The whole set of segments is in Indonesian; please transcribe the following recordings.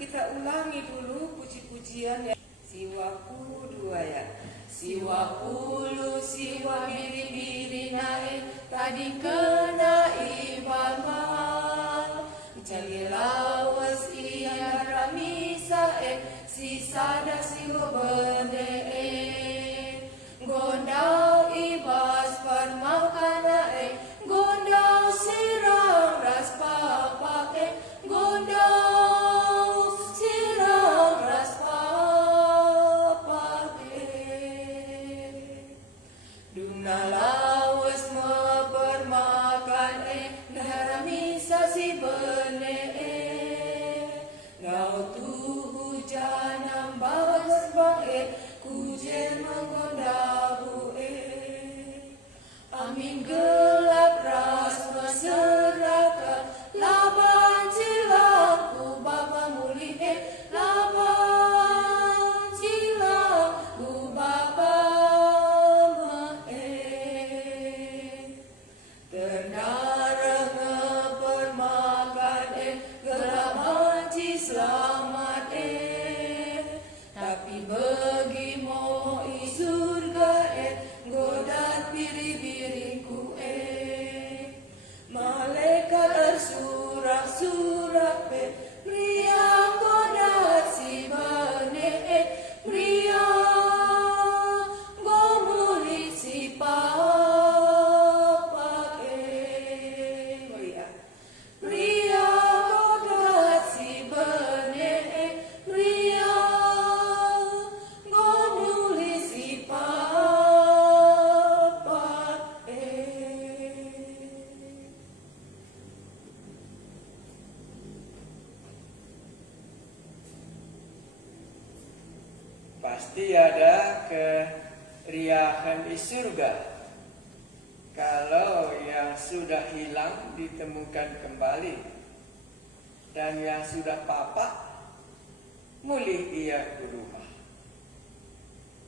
kita ulangi dulu puji-pujian ya. Siwaku dua ya. Siwapulu siwa biri-biri naik tadi kena ibal mahal. Jadi lawas iya ramisa sisada siwa berde gondau ibas parmakana gondau sirang ras papa gondau sirang ras papa Duna lawas mepermakan garamisa si bene Ngau tu hujan ambas bang kujen menggondabu Amin gelap ras masyarakat laban silaku bapa muli laban silaku bapa Ternara ngepermakan gelap manci selamat Tapi bagi mo surga godat biri-biriku Malaikat bersurak-surak pria godat si bane pria gomuli si papa pria godat si bane pria gomuli si papa Pasti ada keriahan di surga kalau yang sudah hilang ditemukan kembali dan yang sudah papa mulih ia ke rumah.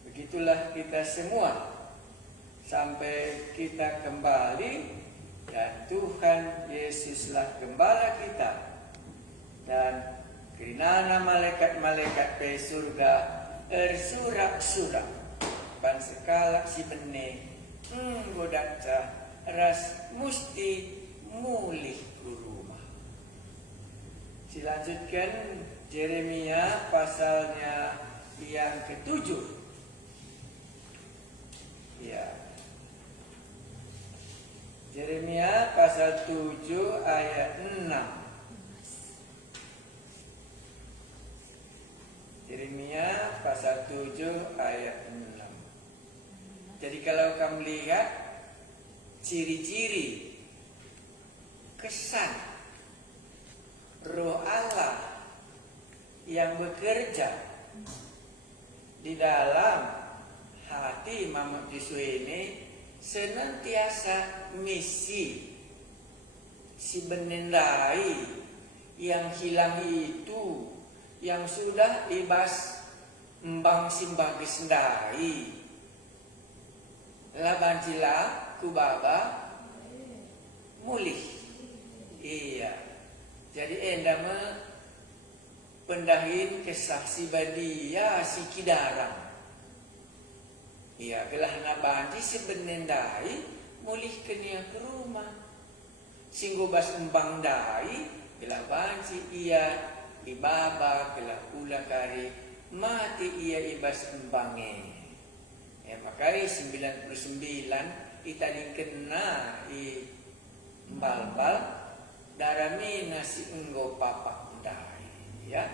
Begitulah kita semua sampai kita kembali dan Tuhan Yesuslah gembala kita dan kerana malaikat-malaikat pe surga surak-surak ban sekala si bene godaca ras musti mulih ke rumah. Dilanjutkan Yeremia pasalnya yang ke-7 ya. Yeremia pasal 7 ayat 6. Yeremia pasal 7 ayat 6. Jadi kalau kamu lihat ciri-ciri kesan Roh Allah yang bekerja di dalam hati Mamat Yesus ini senantiasa misi si benendai yang hilang itu yang sudah ibas mbang simbang kesendai laban cila kubaba mulih iya jadi endama pendahin kesaksi badia si kidarang iya gelah nabanci si benendai mulih kenia ke rumah singgo bas mbang dai gelah banci iya ibaba kelah ula kari mati ia ibas embange makai 99 ita dikena i bal-bal darami nasi enggo papa ndai ya.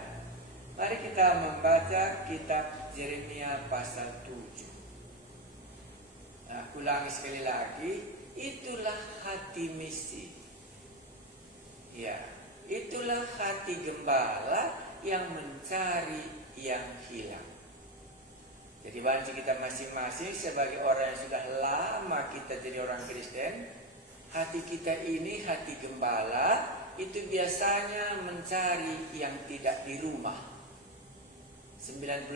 Mari kita membaca kitab Yeremia pasal 7. Nah, ulangi sekali lagi, itulah hati misi ya. Itulah hati gembala yang mencari yang hilang. Jadi banci kita masing-masing sebagai orang yang sudah lama kita jadi orang Kristen, hati kita ini hati gembala itu biasanya mencari yang tidak di rumah. 99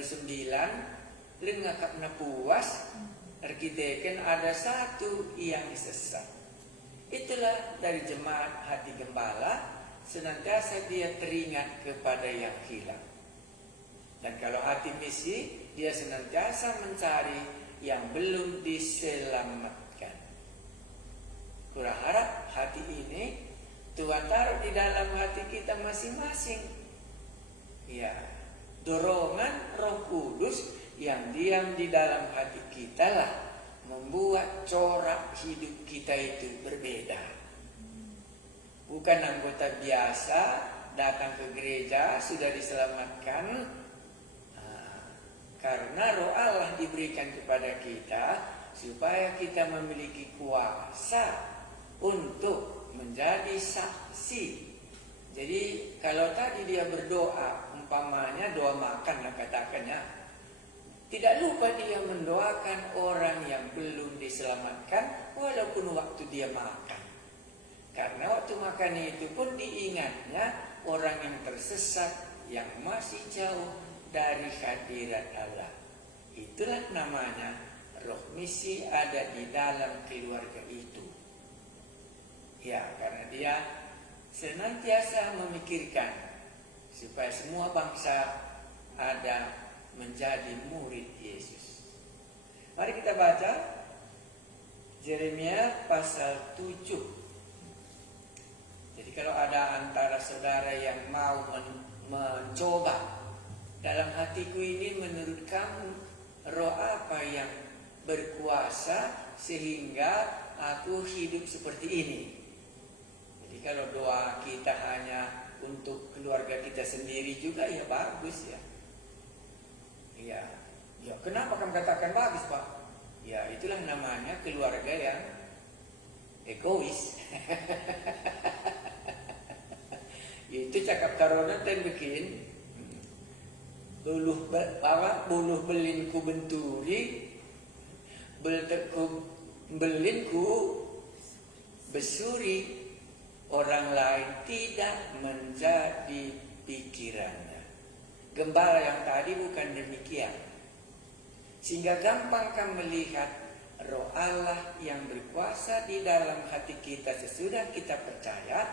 lengakapna puas, arkiteken ada satu yang sesat. Itulah dari jemaat hati gembala senantiasa dia teringat kepada yang hilang. Dan kalau hati misi, dia senantiasa mencari yang belum diselamatkan. Kurang harap hati ini Tuhan taruh di dalam hati kita masing-masing. Ya, dorongan Roh Kudus yang diam di dalam hati kita lah membuat corak hidup kita itu berbeda. Bukan anggota biasa datang ke gereja sudah diselamatkan, karena Roh Allah diberikan kepada kita supaya kita memiliki kuasa untuk menjadi saksi. Jadi kalau tadi dia berdoa, umpamanya doa makan lah katakannya, tidak lupa dia mendoakan orang yang belum diselamatkan walaupun waktu dia makan. Karena waktu makan itu pun diingatnya orang yang tersesat, yang masih jauh dari hadirat Allah. Itulah namanya roh misi ada di dalam keluarga itu. Ya, karena dia senantiasa memikirkan supaya semua bangsa ada menjadi murid Yesus. Mari kita baca Yeremia pasal 7. Jadi kalau ada antara saudara yang mau mencoba, dalam hatiku ini menurut kamu roh apa yang berkuasa sehingga aku hidup seperti ini? Jadi kalau doa kita hanya untuk keluarga kita sendiri juga ya bagus ya. Ya kenapa kamu katakan bagus Pak? Ya itulah namanya keluarga yang egois. Itu cakap tarona ten bikin buluh belinku benturi, belinku besuri, orang lain tidak menjadi pikirannya. Gembala yang tadi bukan demikian. Sehingga gampang kamu melihat roh Allah yang berkuasa di dalam hati kita sesudah kita percaya.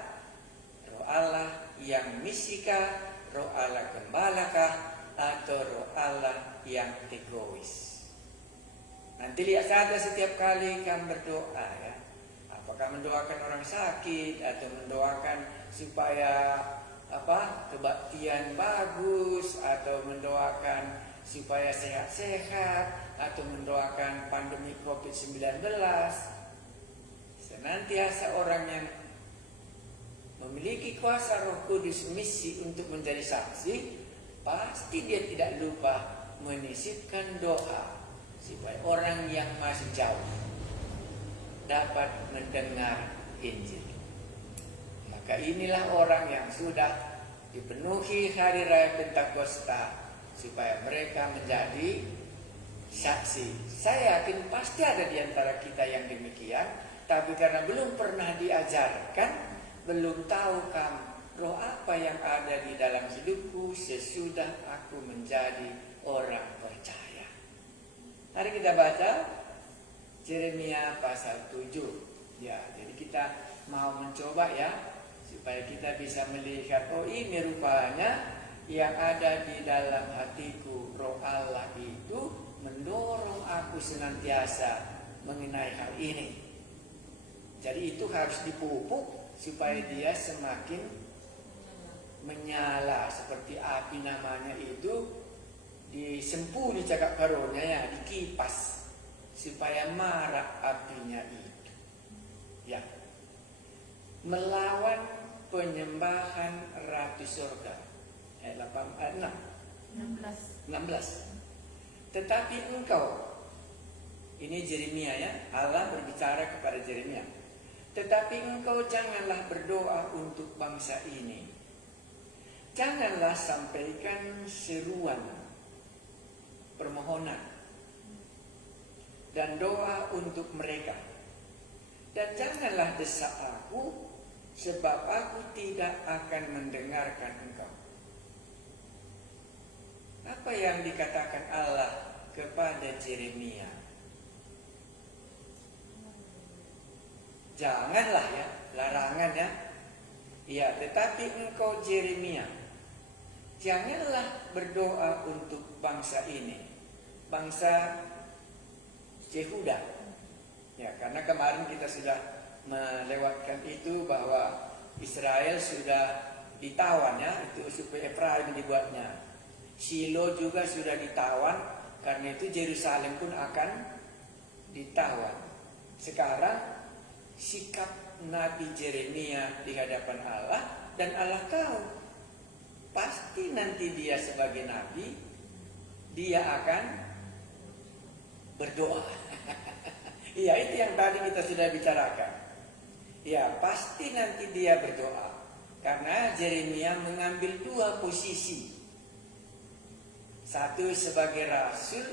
Roh Allah yang misikah, roh Allah gembalakah, atau roh Allah yang egois. Nanti lihat saja setiap kali kamu berdoa ya. Apakah mendoakan orang sakit atau mendoakan supaya kebaktian bagus, atau mendoakan supaya sehat-sehat, atau mendoakan pandemi COVID-19. Senantiasa orang yang memiliki kuasa Roh Kudus misi untuk menjadi saksi, pasti dia tidak lupa menyisipkan doa supaya orang yang masih jauh dapat mendengar Injil. Maka inilah orang yang sudah dipenuhi hari raya Pentakosta supaya mereka menjadi saksi. Saya yakin pasti ada di antara kita yang demikian, tapi karena belum pernah diajarkan, belum tahu kamu roh apa yang ada di dalam hidupku sesudah aku menjadi orang percaya. Mari kita baca Yeremia pasal 7. Ya, jadi kita mau mencoba ya supaya kita bisa melihat, oh ini rupanya yang ada di dalam hatiku, roh Allah itu mendorong aku senantiasa mengenai hal ini. Jadi itu harus dipupuk supaya dia semakin menyala seperti api, namanya itu disempu di cakap karunya ya, dikipas supaya marak apinya itu. Ya, melawan penyembahan ratu surga. Ayat 16. Tetapi engkau, ini Yeremia ya, Allah berbicara kepada Yeremia. Tetapi engkau janganlah berdoa untuk bangsa ini. Janganlah sampaikan seruan, permohonan, dan doa untuk mereka. Dan janganlah desak aku, sebab aku tidak akan mendengarkan engkau. Apa yang dikatakan Allah kepada Yeremia? Janganlah ya, larangan ya. Ya, tetapi engkau Yeremia, janganlah berdoa untuk bangsa ini, bangsa Yehuda. Ya, karena kemarin kita sudah melewatkan itu bahwa Israel sudah ditawan ya, itu supaya Efraim dibuatnya. Shilo juga sudah ditawan, karena itu Yerusalem pun akan ditawan. Sekarang sikap Nabi Yeremia di hadapan Allah, dan Allah tahu pasti nanti dia sebagai nabi dia akan berdoa. Iya, itu yang tadi kita sudah bicarakan. Ya, pasti nanti dia berdoa. Karena Yeremia mengambil dua posisi. Satu sebagai rasul,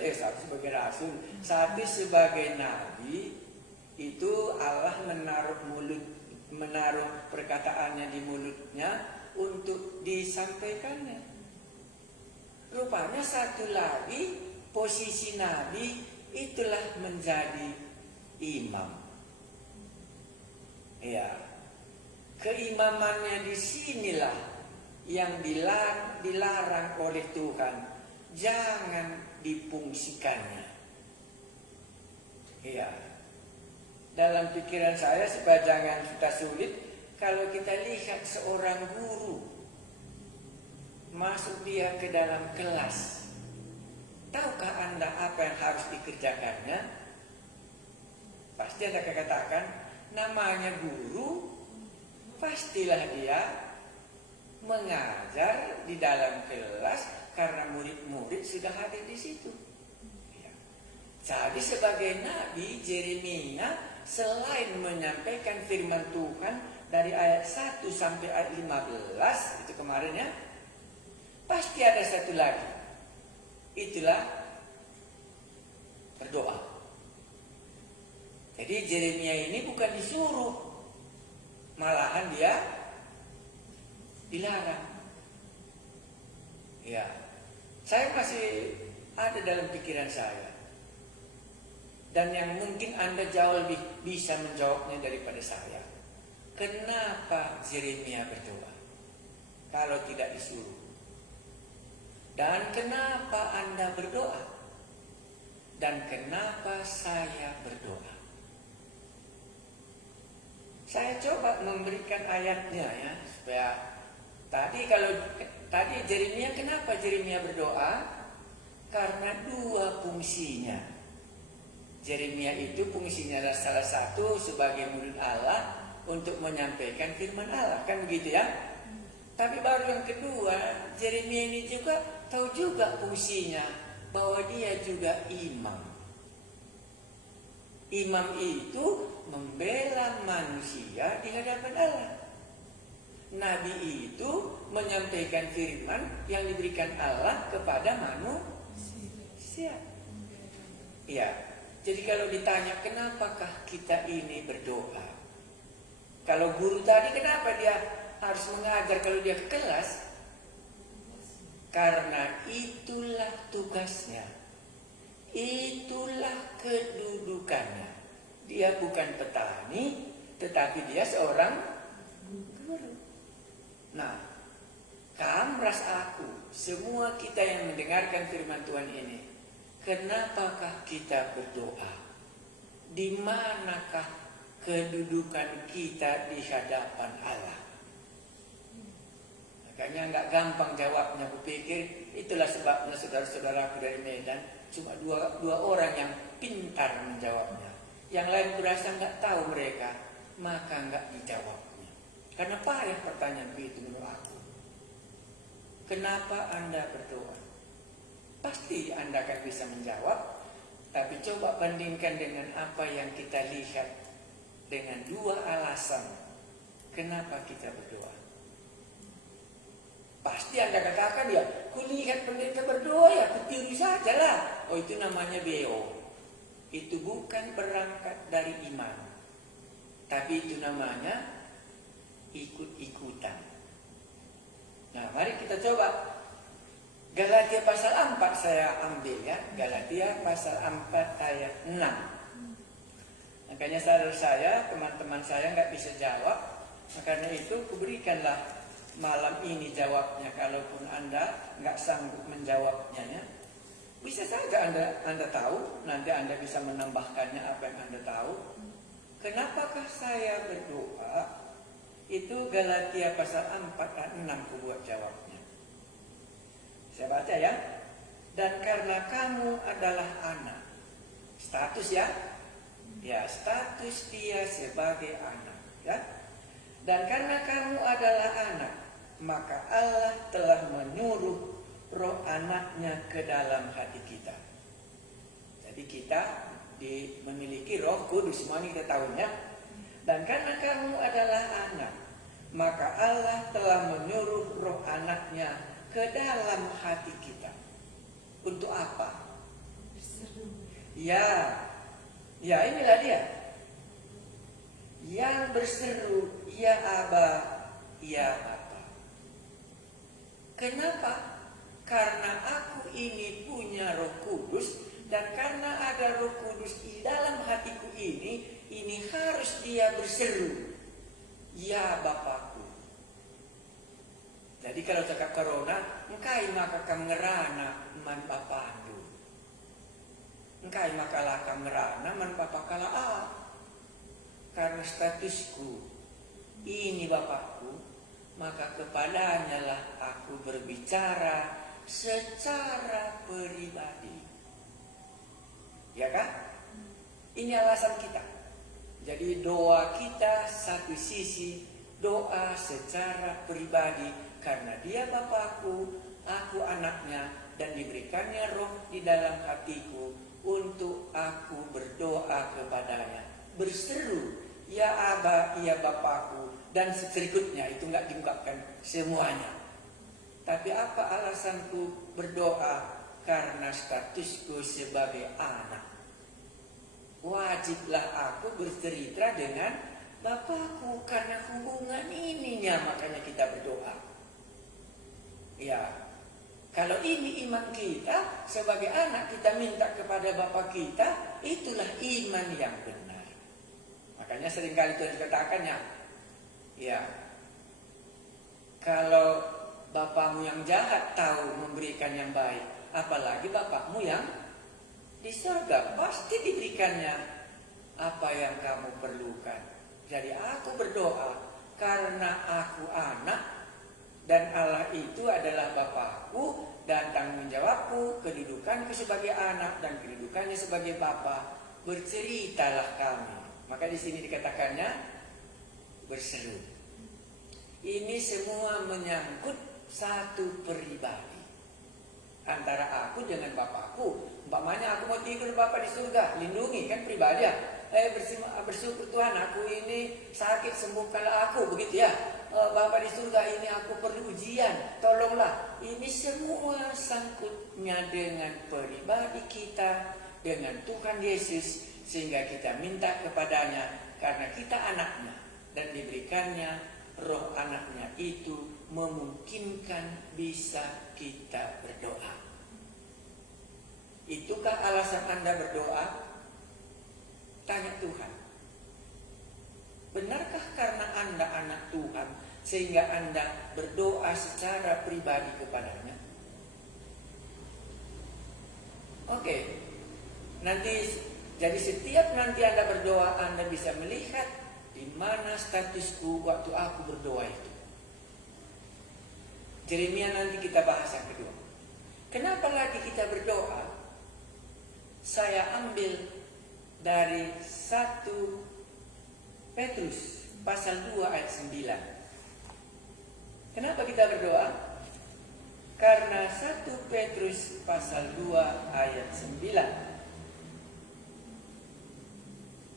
satu sebagai nabi. Itu Allah menaruh perkataannya di mulutnya untuk disampaikannya. Rupanya satu lagi posisi nabi itulah menjadi imam. Ya, keimamannya di sinilah yang dilarang oleh Tuhan. Jangan dipungsikannya. Ya. Dalam pikiran saya supaya jangan kita sulit, kalau kita lihat seorang guru masuk dia ke dalam kelas, tahukah Anda apa yang harus dikerjakannya? Pasti Anda katakan, namanya guru, pastilah dia mengajar di dalam kelas karena murid-murid sudah hadir di situ. Jadi sebagai nabi Yeremia selain menyampaikan firman Tuhan dari ayat 1 sampai ayat 15 itu kemarin ya, pasti ada satu lagi. Itulah berdoa. Jadi Yeremia ini bukan disuruh, malahan dia dilarang. Ya, saya masih ada dalam pikiran saya. Dan yang mungkin Anda jauh lebih bisa menjawabnya daripada saya. Kenapa Yeremia berdoa kalau tidak disuruh? Dan kenapa Anda berdoa? Dan kenapa saya berdoa? Saya coba memberikan ayatnya ya, supaya tadi Yeremia, kenapa Yeremia berdoa? Karena dua fungsinya. Yeremia itu fungsinya adalah salah satu sebagai murid Allah untuk menyampaikan firman Allah, kan begitu ya? Tapi baru yang kedua, Yeremia ini juga tahu juga fungsinya bahwa dia juga imam. Imam itu membela manusia di hadapan Allah. Nabi itu menyampaikan firman yang diberikan Allah kepada manusia. Iya. Jadi kalau ditanya kenapakah kita ini berdoa? Kalau guru tadi kenapa dia harus mengajar kalau dia ke kelas? Karena itulah tugasnya. Itulah kedudukannya. Dia bukan petani, tetapi dia seorang guru. Nah, kamras aku, semua kita yang mendengarkan firman Tuhan ini, kenapakah kita berdoa? Di manakah kedudukan kita di hadapan Allah? Makanya nggak gampang jawabnya. Kupikir itulah sebabnya saudara-saudaraku dari Medan cuma dua orang yang pintar menjawabnya. Yang lain berasa nggak tahu mereka, maka nggak dijawabnya. Karena payah pertanyaan itu menurut aku. Kenapa Anda berdoa? Pasti Anda akan bisa menjawab, tapi coba bandingkan dengan apa yang kita lihat dengan dua alasan kenapa kita berdoa. Pasti Anda katakan ya, kulihat pendeta berdoa ya, kutiru saja lah. Oh, itu namanya BO. Itu bukan berangkat dari iman, tapi itu namanya ikut-ikutan. Nah, mari kita coba. Galatia pasal 4 saya ambil ya. Galatia pasal 4 ayat 6. Makanya saudara saya, teman-teman saya nggak bisa jawab. Karena itu kuberikanlah malam ini jawabnya. Kalaupun Anda nggak sanggup menjawabnya, ya, bisa saja Anda tahu, nanti Anda bisa menambahkannya apa yang Anda tahu. Kenapakah saya berdoa? Itu Galatia pasal 4 ayat 6 aku buat jawabnya. Saya baca ya. Dan karena kamu adalah anak. Status ya. Ya, status dia sebagai anak, ya. Dan karena kamu adalah anak, maka Allah telah menyuruh roh anaknya ke dalam hati kita. Jadi kita memiliki Roh Kudus, semua ini kita tahu ya. Dan karena kamu adalah anak, maka Allah telah menyuruh roh anaknya ke dalam hati kita. Untuk apa? Ya, inilah dia. Yang berseru, ya Aba, ya Bapa. Kenapa? Karena aku ini punya Roh Kudus. Dan karena ada Roh Kudus di dalam hatiku ini harus dia berseru, ya Bapakku. Jadi kalau cakap corona, engkai maka kam ngerana man papandu. Engkai maka lah kam ngerana man papakala Karena statusku ini Bapakku, maka kepadanya lah aku berbicara secara pribadi. Ya kan? Ini alasan kita. Jadi doa kita satu sisi doa secara pribadi karena dia Bapakku, aku anaknya, dan diberikannya roh di dalam hatiku untuk aku berdoa kepadanya. Berseru, ya Aba, ya Bapakku, dan seterikutnya itu enggak diungkapkan semuanya. Tapi apa alasanku berdoa? Karena statusku sebagai anak. Wajiblah aku bercerita dengan Bapakku karena hubungan ininya, makanya kita berdoa. Ya, kalau ini iman kita sebagai anak, kita minta kepada Bapa kita, itulah iman yang benar. Makanya seringkali Tuhan dikatakannya, ya, kalau Bapamu yang jahat tahu memberikan yang baik, apalagi Bapakmu yang di surga pasti diberikannya apa yang kamu perlukan. Jadi aku berdoa karena aku anak dan Allah itu adalah Bapakku dan tanggung jawabku, kedudukanku sebagai anak dan kedudukannya sebagai Bapa. Berceritalah kami. Maka di sini dikatakannya berseru. Ini semua menyangkut satu pribadi. Antara aku dengan Bapakku. Umpamanya aku mau tidur Bapak di surga, lindungi, kan pribadi ya. Bersyukur Tuhan, aku ini sakit, sembuhkanlah aku, begitu ya. Bapak di surga, ini aku perlu ujian, tolonglah. Ini semua sangkutnya dengan pribadi kita, dengan Tuhan Yesus, sehingga kita minta kepadanya karena kita anaknya dan diberikannya roh anaknya itu memungkinkan bisa kita berdoa. Itukah alasan Anda berdoa? Tanya Tuhan. Benarkah karena Anda anak Tuhan sehingga Anda berdoa secara pribadi kepadanya? Oke. Nanti jadi setiap nanti Anda berdoa, Anda bisa melihat di mana statusku waktu aku berdoa itu. Yeremia nanti kita bahas yang kedua. Kenapa lagi kita berdoa? Saya ambil dari 1 Petrus pasal 2 ayat 9. Kenapa kita berdoa? Karena 1 Petrus pasal 2 ayat 9.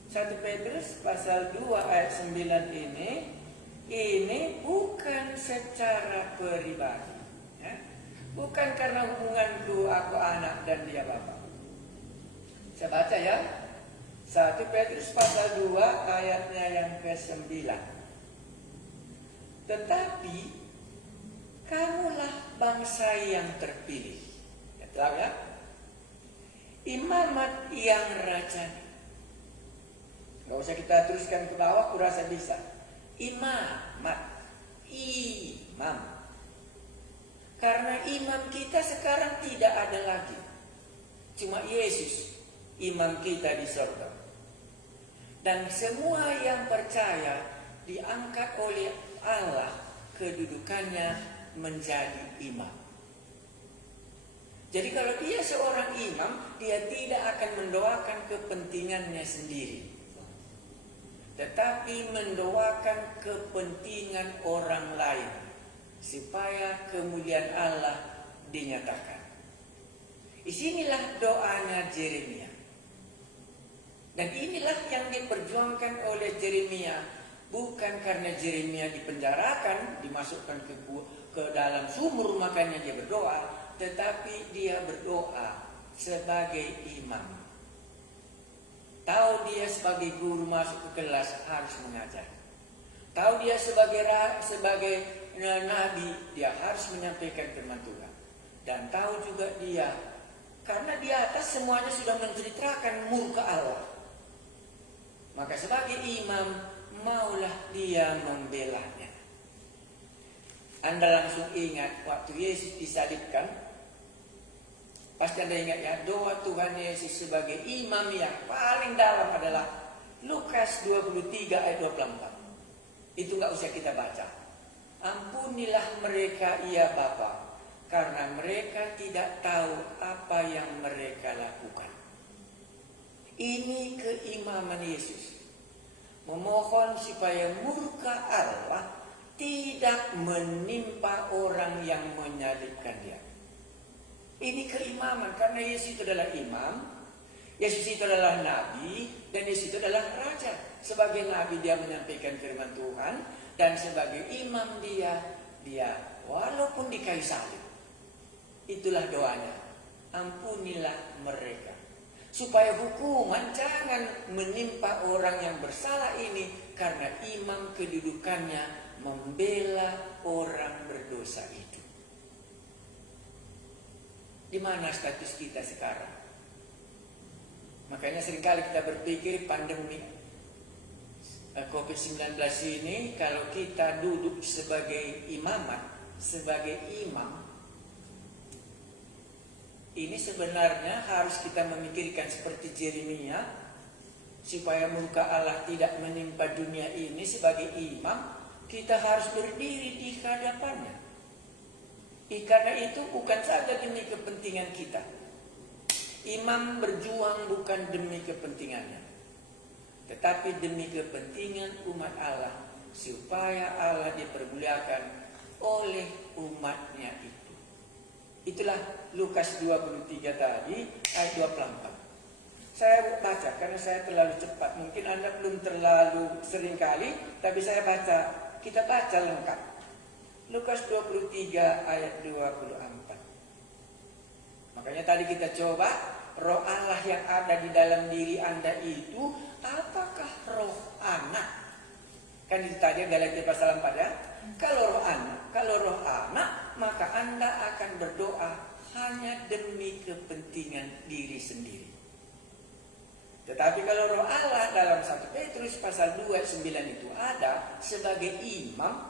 1 Petrus pasal 2 ayat 9 ini bukan secara pribadi, ya? Bukan karena hubunganku aku anak dan dia Bapa. Saya baca ya, 1 Petrus pasal 2 ayatnya yang ke-9. Tetapi kamulah bangsa yang terpilih, ya, tahu ya? Imamat yang rajani. Gak usah kita teruskan ke bawah, kurasa bisa. imamat, imam. Karena imam kita sekarang tidak ada lagi. Cuma Yesus, imam kita di surga. Dan semua yang percaya diangkat oleh Allah, kedudukannya menjadi imam. Jadi kalau dia seorang imam, dia tidak akan mendoakan kepentingannya sendiri, tetapi mendoakan kepentingan orang lain, supaya kemuliaan Allah dinyatakan. Disinilah doanya Yeremia. Dan inilah yang diperjuangkan oleh Yeremia. Bukan karena Yeremia dipenjarakan, dimasukkan ke dalam sumur makanya dia berdoa, tetapi dia berdoa sebagai imam. Tahu dia sebagai guru masuk ke kelas harus mengajar. Tahu dia sebagai nabi, dia harus menyampaikan firman Tuhan. Dan tahu juga dia, karena di atas semuanya sudah menceritakan murka Allah, maka sebagai imam maulah dia membelanya. Anda langsung ingat waktu Yesus disalibkan, pasti Anda ingat ya, doa Tuhan Yesus sebagai imam yang paling dalam adalah Lukas 23 ayat 24. Itu nggak usah kita baca. Ampunilah mereka ya Bapa, karena mereka tidak tahu apa yang mereka lakukan. Ini keimaman Yesus, memohon supaya murka Allah tidak menimpa orang yang menyalibkan dia. Ini keimaman, karena Yesus itu adalah imam, Yesus itu adalah nabi, dan Yesus itu adalah raja. Sebagai nabi dia menyampaikan firman Tuhan, dan sebagai imam dia walaupun di kayu salib. Itulah doanya, ampunilah mereka, supaya hukuman jangan menimpa orang yang bersalah ini, karena imam kedudukannya membela orang berdosa itu. Di mana status kita sekarang? Makanya seringkali kita berpikir pandemi COVID-19 ini, kalau kita duduk sebagai imamat, sebagai imam, ini sebenarnya harus kita memikirkan seperti Yeremia, supaya murka Allah tidak menimpa dunia ini. Sebagai imam, kita harus berdiri di hadapannya. Karena itu bukan saja demi kepentingan kita. Imam berjuang bukan demi kepentingannya, tetapi demi kepentingan umat Allah, supaya Allah dipermuliakan oleh umatnya itu. Itulah Lukas 23 tadi ayat 24. Saya baca karena saya terlalu cepat. Mungkin Anda belum terlalu sering kali, tapi saya baca. Kita baca lengkap. Lukas 23 ayat 24. Makanya tadi kita coba, roh Allah yang ada di dalam diri Anda itu, apakah roh anak? Kan itu tadi Galatia pasal 4 ya. Kalau roh anak, maka Anda akan berdoa hanya demi kepentingan diri sendiri. Tetapi kalau roh Allah dalam 1 Petrus pasal 2 ayat 9 itu ada sebagai imam,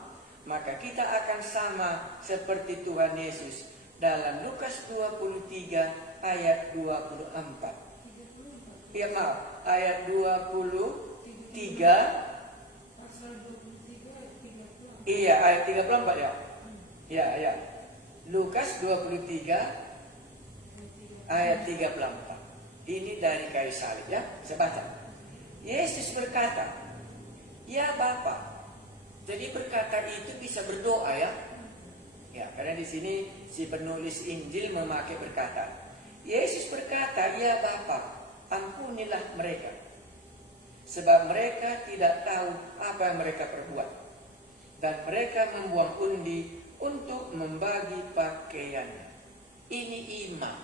maka kita akan sama seperti Tuhan Yesus dalam Lukas 23 ayat 24. Ya maaf, ayat 23. Iya, ayat 34 ya. Ya. Lukas 23 ayat 34. Ini dari kayu salib ya. Saya baca. Yesus berkata, "Ya Bapa." Jadi berkata itu bisa berdoa ya. Ya, karena di sini si penulis Injil memakai berkata. Yesus berkata, "Ya Bapa, ampunilah mereka, sebab mereka tidak tahu apa yang mereka perbuat." Dan mereka membuang undi untuk membagi pakaiannya. Ini imam.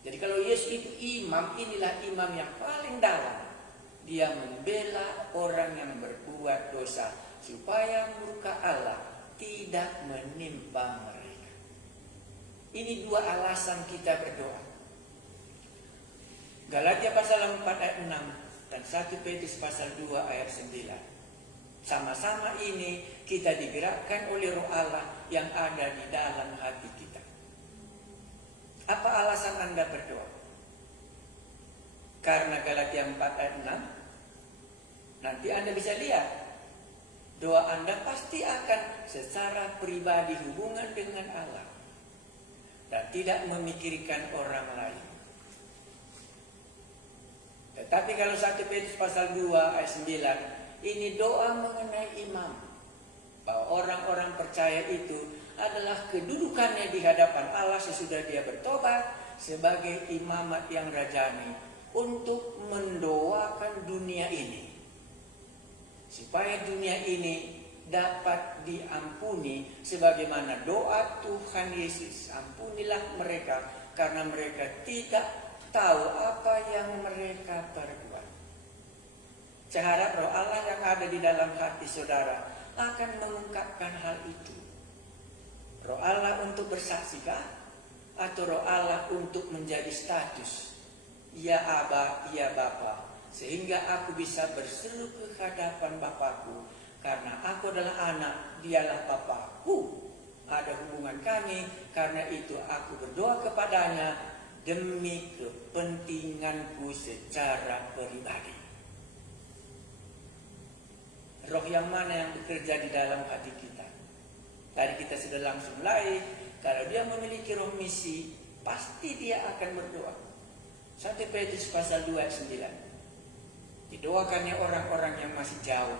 Jadi kalau Yesus itu imam, inilah imam yang paling dalam. Dia membela orang yang berbuat dosa, supaya murka Allah tidak menimpa mereka. Ini dua alasan kita berdoa. Galatia pasal 4 ayat 6 dan 1 Petrus pasal 2 ayat 9. Sama-sama ini kita digerakkan oleh Roh Allah yang ada di dalam hati kita. Apa alasan Anda berdoa? Karena Galatia 4 ayat 6, nanti Anda bisa lihat, doa Anda pasti akan secara pribadi hubungan dengan Allah dan tidak memikirkan orang lain. Tetapi kalau 1 Petrus pasal 2 ayat 9, ini doa mengenai imam, bahwa orang-orang percaya itu adalah kedudukannya di hadapan Allah sesudah dia bertobat sebagai imamat yang rajani untuk mendoakan dunia ini, supaya dunia ini dapat diampuni sebagaimana doa Tuhan Yesus, ampunilah mereka karena mereka tidak tahu apa yang mereka perbuat. Saya harap Roh Allah yang ada di dalam hati saudara akan mengungkapkan hal itu. Roh Allah untuk bersaksikah? Atau Roh Allah untuk menjadi status, ya Aba, ya Bapa, sehingga aku bisa berseru ke hadapan Bapakku, karena aku adalah anak, dialah Bapakku. Ada hubungan kami, karena itu aku berdoa kepadanya demi kepentinganku secara pribadi. Roh yang mana yang bekerja di dalam hati kita? Tadi kita sudah langsung mulai, kalau dia memiliki roh misi, pasti dia akan berdoa. 1 Petrus pasal 2 ayat 9. Didoakannya orang-orang yang masih jauh,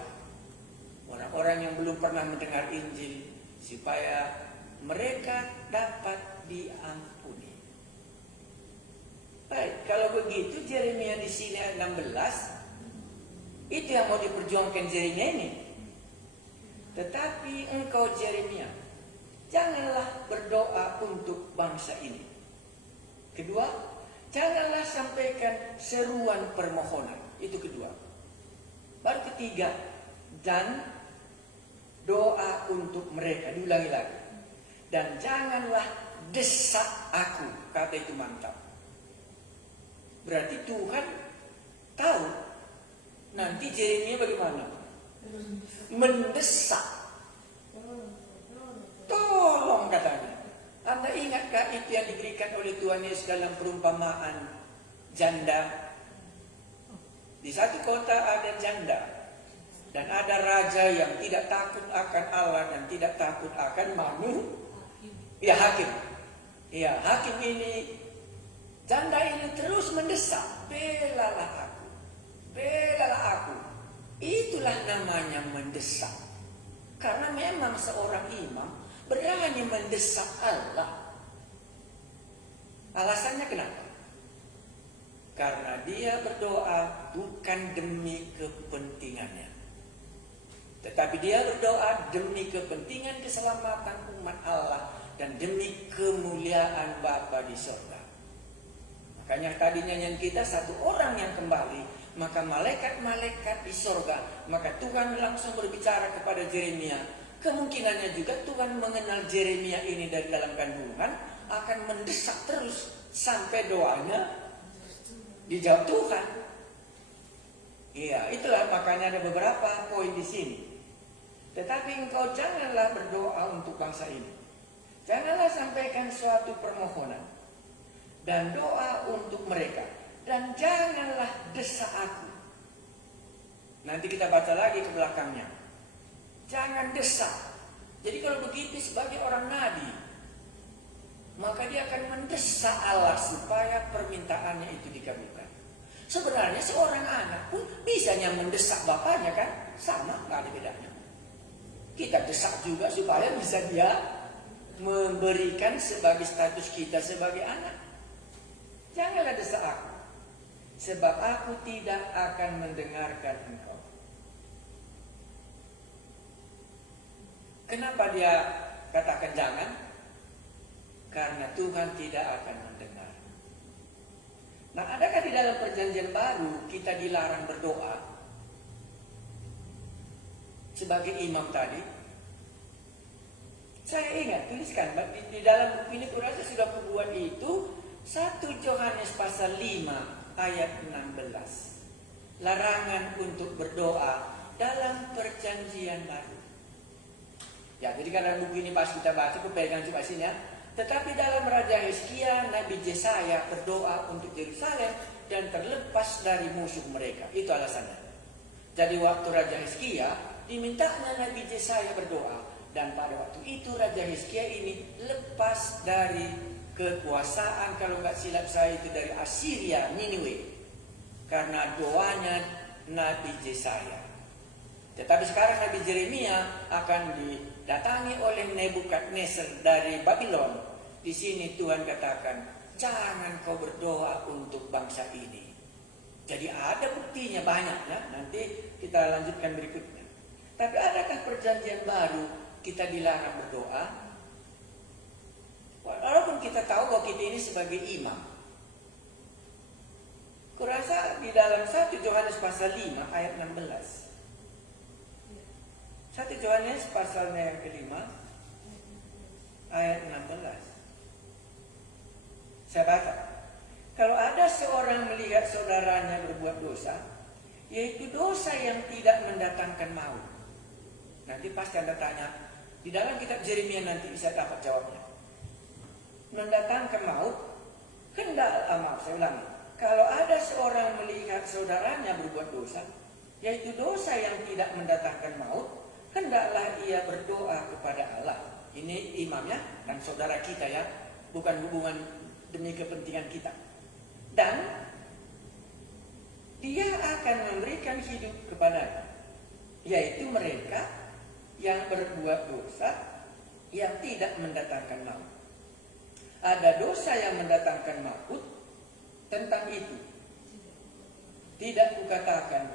orang-orang yang belum pernah mendengar Injil, supaya mereka dapat diampuni. Baik, kalau begitu Yeremia di sini ayat 16, itu yang mau diperjuangkan Yeremia ini. Tetapi engkau Yeremia, janganlah berdoa untuk bangsa ini. Kedua, janganlah sampaikan seruan permohonan. Itu kedua. Baru ketiga, dan doa untuk mereka. Diulangi lagi. Dan janganlah desak aku. Kata itu mantap. Berarti Tuhan tahu nanti Yeremia bagaimana? Mendesak. Tolong katanya. Anda ingatkah itu yang diberikan oleh Tuhan Yesus dalam perumpamaan janda? Di satu kota ada janda dan ada raja yang tidak takut akan Allah dan tidak takut akan manusia. Ya, hakim. Ya, hakim ini, janda ini terus mendesak, belalah aku, belalah aku. Itulah namanya mendesak. Karena memang seorang imam berani mendesak Allah. Alasannya kenapa? Karena dia berdoa bukan demi kepentingannya, tetapi dia berdoa demi kepentingan keselamatan umat Allah dan demi kemuliaan Bapa di surga. Makanya tadi nyanyian kita, satu orang yang kembali, maka malaikat-malaikat di surga, maka Tuhan langsung berbicara kepada Yeremia. Kemungkinannya juga Tuhan mengenal Yeremia ini dari dalam kandungan, akan mendesak terus sampai doanya dijawab Tuhan. Iya, itulah makanya ada beberapa poin di sini. Tetapi engkau janganlah berdoa untuk bangsa ini. Janganlah sampaikan suatu permohonan dan doa untuk mereka. Dan janganlah desak aku. Nanti kita baca lagi ke belakangnya. Jangan desak. Jadi kalau begitu sebagai orang nabi, maka dia akan mendesak Allah supaya permintaannya itu dikabulkan. Sebenarnya seorang anak pun bisanya mendesak bapaknya kan? Sama, nggak ada bedanya. Kita desak juga supaya bisa dia memberikan sebagai status kita sebagai anak. Janganlah desak aku, sebab aku tidak akan mendengarkan engkau. Kenapa dia katakan jangan? Karena Tuhan tidak akan mendengar. Nah, adakah di dalam perjanjian baru kita dilarang berdoa sebagai imam tadi? Saya ingat, tuliskan di dalam buku ini, kurasa sudah kubuat itu 1 Yohanes pasal 5 ayat 16. Larangan untuk berdoa dalam perjanjian baru. Ya, jadi karena buku ini pas kita baca, aku pegang coba sini ya. Tetapi dalam Raja Hizkia, Nabi Yesaya berdoa untuk Yerusalem dan terlepas dari musuh mereka. Itu alasannya. Jadi waktu Raja Hizkia, dimintanya Nabi Yesaya berdoa. Dan pada waktu itu Raja Hizkia ini lepas dari kekuasaan, kalau nggak silap saya itu dari Assyria, Niniwe. Karena doanya Nabi Yesaya. Tetapi sekarang Nabi Yeremia akan didatangi oleh Nebukadnezar dari Babylon. Di sini Tuhan katakan, jangan kau berdoa untuk bangsa ini. Jadi ada buktinya banyak ya. Nanti kita lanjutkan berikutnya. Tapi adakah perjanjian baru kita dilarang berdoa? Walaupun kita tahu bahwa kita ini sebagai imam. Kurasa di dalam 1 Yohanes pasal 5 ayat 16. 1 Yohanes pasalnya yang kelima ayat 16. Saya baca. Kalau ada seorang melihat saudaranya berbuat dosa, yaitu dosa yang tidak mendatangkan maut. Nanti pasti Anda tanya, di dalam kitab Yeremia nanti bisa dapat jawabnya. Mendatangkan maut, maaf saya ulangi. Kalau ada seorang melihat saudaranya berbuat dosa, yaitu dosa yang tidak mendatangkan maut, hendaklah ia berdoa kepada Allah. Ini imamnya dan saudara kita ya, bukan hubungan demi kepentingan kita. Dan dia akan memberikan hidup kepadanya, yaitu mereka yang berbuat dosa yang tidak mendatangkan maut. Ada dosa yang mendatangkan maut, tentang itu tidak kukatakan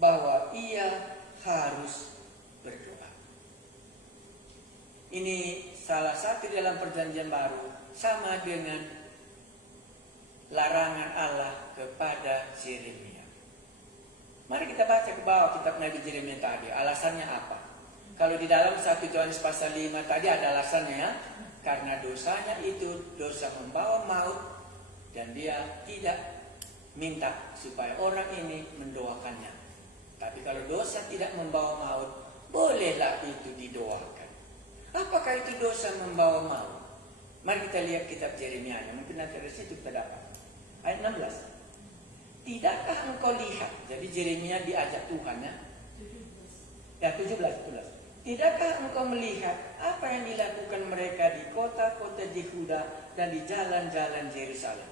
bahwa ia harus berdoa. Ini salah satu dalam perjanjian baru, sama dengan larangan Allah kepada Yeremia. Mari kita baca ke bawah kitab Nabi Yeremia tadi. Alasannya apa? Kalau di dalam 1 Yohanes pasal 5 tadi ada alasannya ya. Karena dosanya itu dosa membawa maut. Dan dia tidak minta supaya orang ini mendoakannya. Tapi kalau dosa tidak membawa maut, bolehlah itu didoakan. Apakah itu dosa membawa maut? Mari kita lihat kitab Yeremia. Mungkin nanti dari situ kita dapat. Ayat 16. Tidakkah engkau lihat? Jadi Yeremia diajak Tuhan ya. Ya 17. Tidakkah engkau melihat apa yang dilakukan mereka di kota-kota Yehuda dan di jalan-jalan Yerusalem?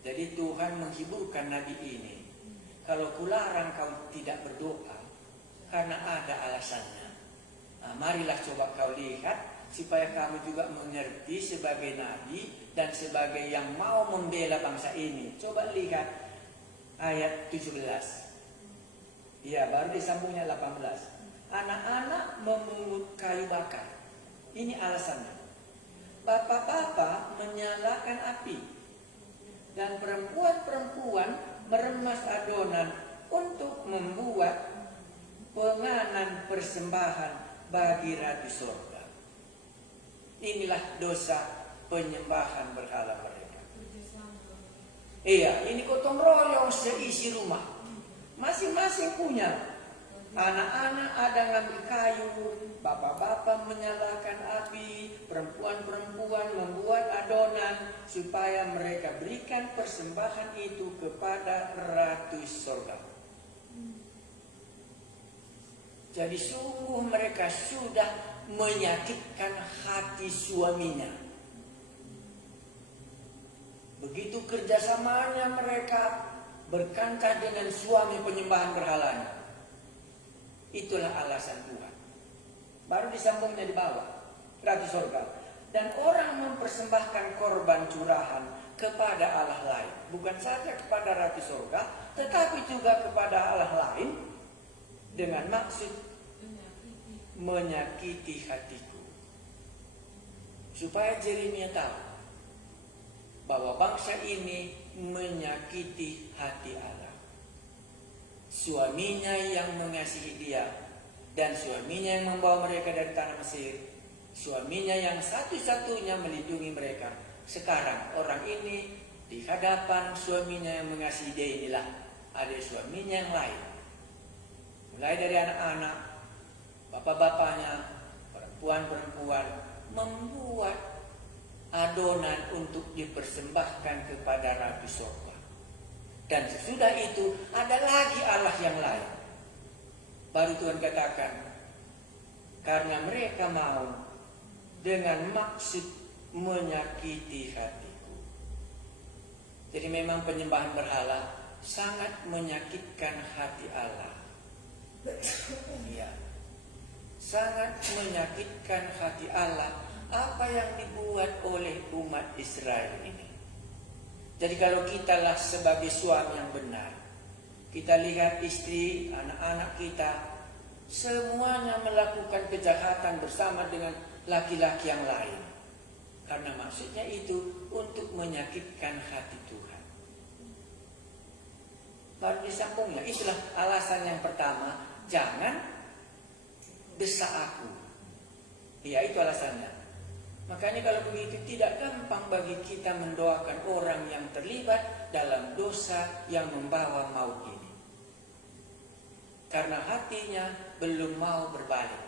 Jadi Tuhan menghiburkan Nabi ini. Kalau kularang kau tidak berdoa, karena ada alasannya. Nah, marilah coba kau lihat, supaya kamu juga mengerti sebagai Nabi dan sebagai yang mau membela bangsa ini. Coba lihat ayat 17. Ya, baru disambungnya 18. Anak-anak memungut kayu bakar. Ini alasannya. Bapak-bapak menyalakan api. Dan perempuan-perempuan meremas adonan untuk membuat penganan persembahan bagi Ratu Sorga. Inilah dosa penyembahan berhala mereka. Iya, ini gotong royong seisi rumah. Masing-masing punya. Anak-anak ada ngambil kayu, bapak-bapak menyalakan api, perempuan-perempuan membuat adonan supaya mereka berikan persembahan itu kepada Ratu Sorga. Jadi sungguh mereka sudah menyakitkan hati suaminya. Begitu kerjasamanya mereka berkancah dengan suami penyembahan berhalanya. Itulah alasan Tuhan. Baru disambungnya di bawah, Ratu Sorga. Dan orang mempersembahkan korban curahan kepada Allah lain. Bukan saja kepada Ratu Sorga, tetapi juga kepada Allah lain. Dengan maksud menyakiti hatiku. Supaya Yeremia tahu bahwa bangsa ini menyakiti hati Allah. Suaminya yang mengasihi dia, dan suaminya yang membawa mereka dari tanah Mesir, suaminya yang satu-satunya melindungi mereka. Sekarang orang ini di hadapan suaminya yang mengasihi dia inilah ada suaminya yang lain Mulai dari anak-anak, bapak-bapaknya, perempuan-perempuan membuat adonan untuk dipersembahkan kepada Ratu Sorba. Dan sesudah itu ada lagi Allah yang lain. Baru Tuhan katakan, karena mereka mau dengan maksud menyakiti hatiku. Jadi memang penyembahan berhala sangat menyakitkan hati Allah. Ya, sangat menyakitkan hati Allah apa yang dibuat oleh umat Israel ini. Jadi kalau kitalah sebagai suami yang benar, kita lihat istri, anak-anak kita, semuanya melakukan kejahatan bersama dengan laki-laki yang lain. Karena maksudnya itu untuk menyakitkan hati Tuhan. Baru disambungnya, itulah alasan yang pertama, jangan desak aku. Ya, itu alasannya. Makanya kalau begitu tidak gampang bagi kita mendoakan orang yang terlibat dalam dosa yang membawa maut ini. Karena hatinya belum mau berbalik.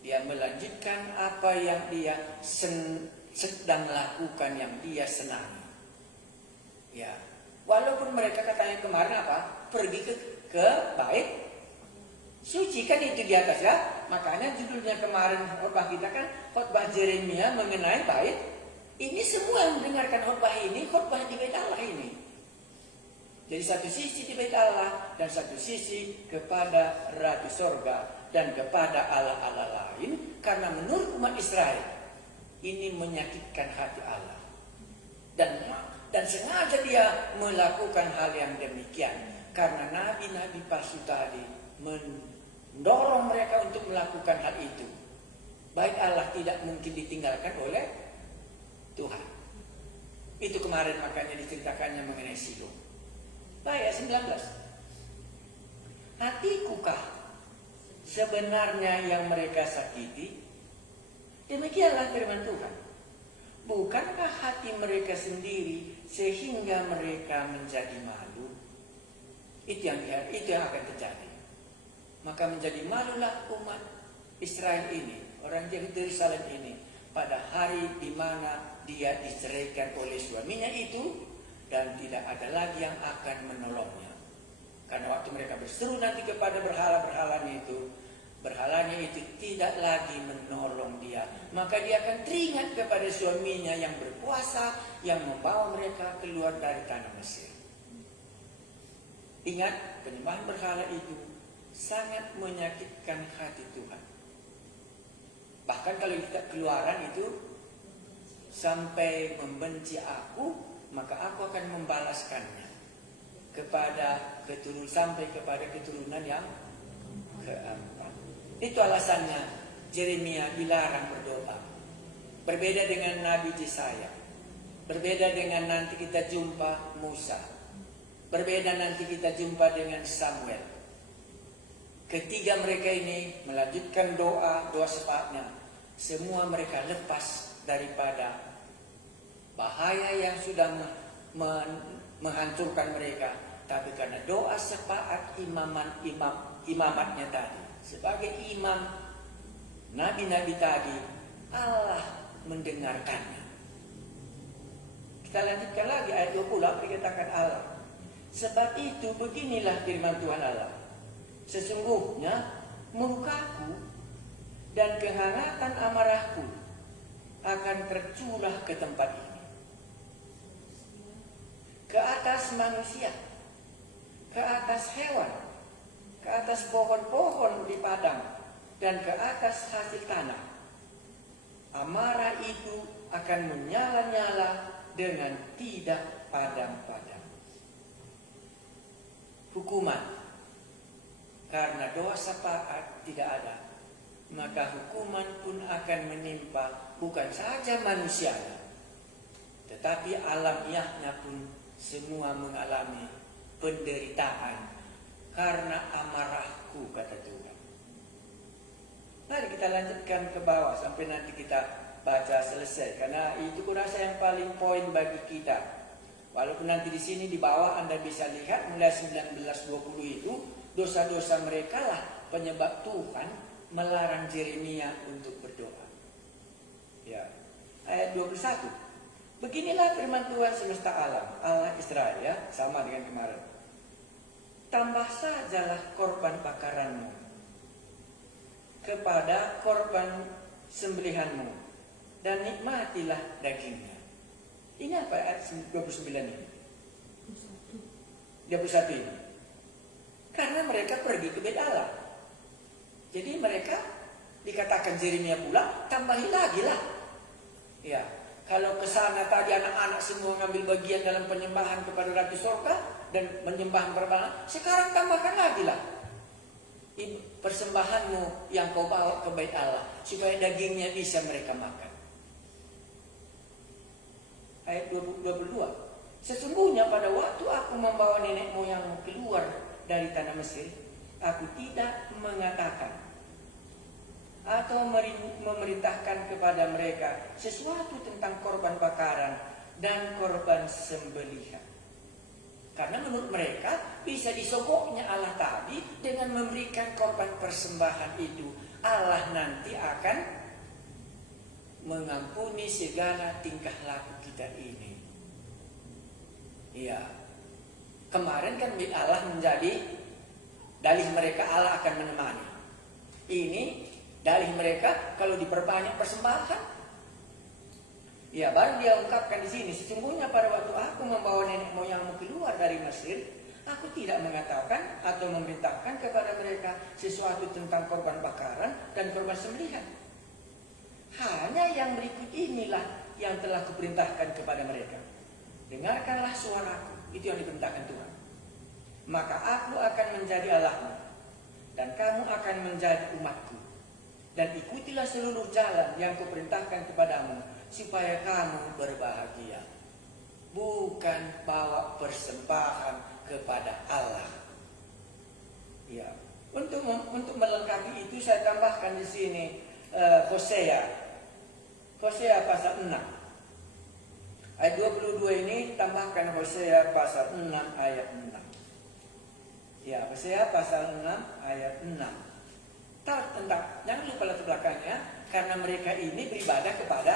Dia melanjutkan apa yang dia sedang lakukan, yang dia senangi. Ya, walaupun mereka katanya kemarin apa? Pergi ke bait suci, kan itu di atas ya. Makanya judulnya kemarin khotbah kita kan khotbah Yeremia mengenai bait. Ini semua yang mendengarkan khotbah ini, khotbah di bait Allah ini. Jadi satu sisi di bait Allah dan satu sisi kepada Ratu Sorga dan kepada Allah-Allah lain. Karena menurut umat Israel ini menyakitkan hati Allah. Dan sengaja dia melakukan hal yang demikian. Karena nabi-nabi palsu tadi mendorong mereka untuk melakukan hal itu. Baik Allah tidak mungkin ditinggalkan oleh Tuhan. Itu kemarin makanya diceritakannya mengenai Silo. Ayat 19. Hatikukah sebenarnya yang mereka sakiti? Demikianlah firman Tuhan. Bukankah hati mereka sendiri sehingga mereka menjadi malu? Itu yang akan terjadi. Maka menjadi malulah umat Israel ini, orang Yerusalem ini, pada hari di mana dia diceraikan oleh suaminya itu, dan tidak ada lagi yang akan menolongnya. Karena waktu mereka berseru nanti kepada berhalanya itu tidak lagi menolong dia. Maka dia akan teringat kepada suaminya yang berkuasa, yang membawa mereka keluar dari tanah Mesir. Ingat, penyembahan berhala itu sangat menyakitkan hati Tuhan. Bahkan kalau kita keluaran itu sampai membenci aku, maka aku akan membalaskannya kepada sampai kepada keturunan yang keempat. Itu alasannya Yeremia dilarang berdoa. Berbeda dengan Nabi Yesaya, berbeda dengan nanti kita jumpa Musa, berbeda nanti kita jumpa dengan Samuel. Ketiga mereka ini melanjutkan doa syafaatnya. Semua mereka lepas daripada bahaya yang sudah menghancurkan mereka. Tapi karena doa syafaat imamatnya tadi, sebagai imam nabi-nabi tadi, Allah mendengarkannya. Kita lanjutkan lagi ayat 20 apa dikatakan Allah. Sebab itu beginilah firman Tuhan Allah. Sesungguhnya murkaku dan kehangatan amarahku akan tercurah ke tempat ini, ke atas manusia, ke atas hewan, ke atas pohon-pohon di padang, dan ke atas hasil tanah. Amarah itu akan menyala-nyala dengan tidak padam-padam. Hukuman karena doa syafaat tidak ada, maka hukuman pun akan menimpa bukan saja manusia, tetapi alamiahnya pun semua mengalami penderitaan karena amarahku, kata Tuhan. Mari kita lanjutkan ke bawah sampai nanti kita baca selesai, karena itu kurasa yang paling poin bagi kita. Walaupun nanti di sini di bawah Anda bisa lihat mulai 19:20 itu Dosa-dosa mereka lah penyebab Tuhan melarang Yeremia untuk berdoa. Ya. Ayat 21. Beginilah firman Tuhan semesta alam, Allah Israel, ya, sama dengan kemarin. Tambah sajalah korban bakaranmu kepada korban sembelihanmu dan nikmatilah dagingnya. Ini apa ayat 29 ini? 21 ini. Karena mereka pergi ke bait Allah. Jadi mereka dikatakan Yeremia pula, tambahi lagi lah. Ya, kalau ke sana tadi anak-anak semua ngambil bagian dalam penyembahan kepada Ratu Sorka dan menyembah berbalan, sekarang tambahkan lagi lah persembahanmu yang kau bawa ke bait Allah supaya dagingnya bisa mereka makan. Ayat 22. Sesungguhnya pada waktu aku membawa nenek moyangmu keluar dari tanah Mesir, aku tidak mengatakan atau memerintahkan kepada mereka sesuatu tentang korban bakaran dan korban sembelihan. Karena menurut mereka bisa disogoknya Allah tadi dengan memberikan korban persembahan itu, Allah nanti akan mengampuni segala tingkah laku kita ini. Iya. Kemarin kan Allah menjadi dalih mereka, Allah akan menemani. Ini dalih mereka kalau diperbanyak persembahan. Ya, baru dia ungkapkan di sini, sesungguhnya pada waktu aku membawa nenek moyangmu keluar dari Mesir, aku tidak mengatakan atau memerintahkan kepada mereka sesuatu tentang korban bakaran dan korban sembelihan. Hanya yang berikut inilah yang telah kuperintahkan kepada mereka. Dengarkanlah suaraku, itu yang diperintahkan Tuhan. Maka aku akan menjadi Allahmu, dan kamu akan menjadi umatku. Dan ikutilah seluruh jalan yang kuperintahkan kepadamu, supaya kamu berbahagia. Bukan bawa persembahan kepada Allah. Ya, untuk melengkapi itu saya tambahkan di sini Hosea pasal 6. Ayat 22 ini tambahkan Hosea pasal 6 ayat 6. Ya, Hosea pasal 6 ayat 6. Jangan lupa latar belakangnya, karena mereka ini beribadah kepada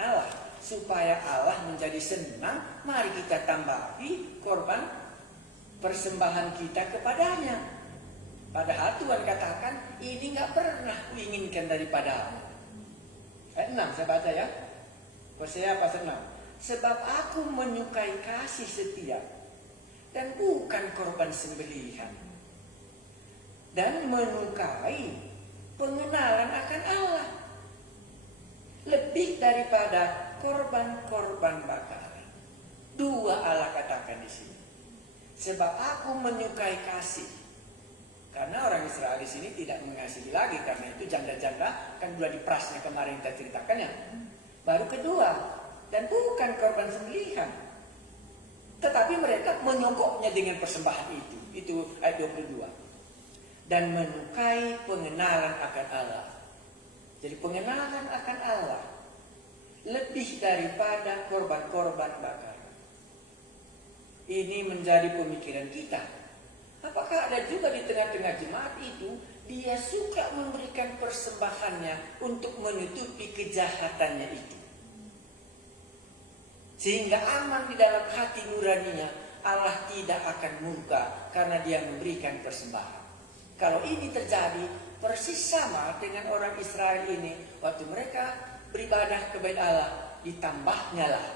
Allah. Supaya Allah menjadi senang, mari kita tambahi korban persembahan kita kepadanya. Padahal Tuhan katakan, ini gak pernah kuinginkan daripadamu. Ayat 6 saya baca ya. Hosea pasal 6. Sebab aku menyukai kasih setia dan bukan korban sembelihan, dan menyukai pengenalan akan Allah lebih daripada korban-korban bakaran. Dua Allah katakan di sini. Sebab aku menyukai kasih. Karena orang Israel di sini tidak mengasihi lagi, karena itu janda-janda kan sudah diperasnya kemarin kita ceritakannya. Baru kedua, dan bukan korban sembelihan, tetapi mereka menyogoknya dengan persembahan itu. Itu ayat 22. Dan menyukai pengenalan akan Allah. Jadi pengenalan akan Allah lebih daripada korban-korban bakaran. Ini menjadi pemikiran kita. Apakah ada juga di tengah-tengah jemaat itu, dia suka memberikan persembahannya untuk menutupi kejahatannya itu, sehingga aman di dalam hati nuraninya, Allah tidak akan murka karena dia memberikan persembahan. Kalau ini terjadi, persis sama dengan orang Israel ini, waktu mereka beribadah ke bait Allah, ditambahnya lah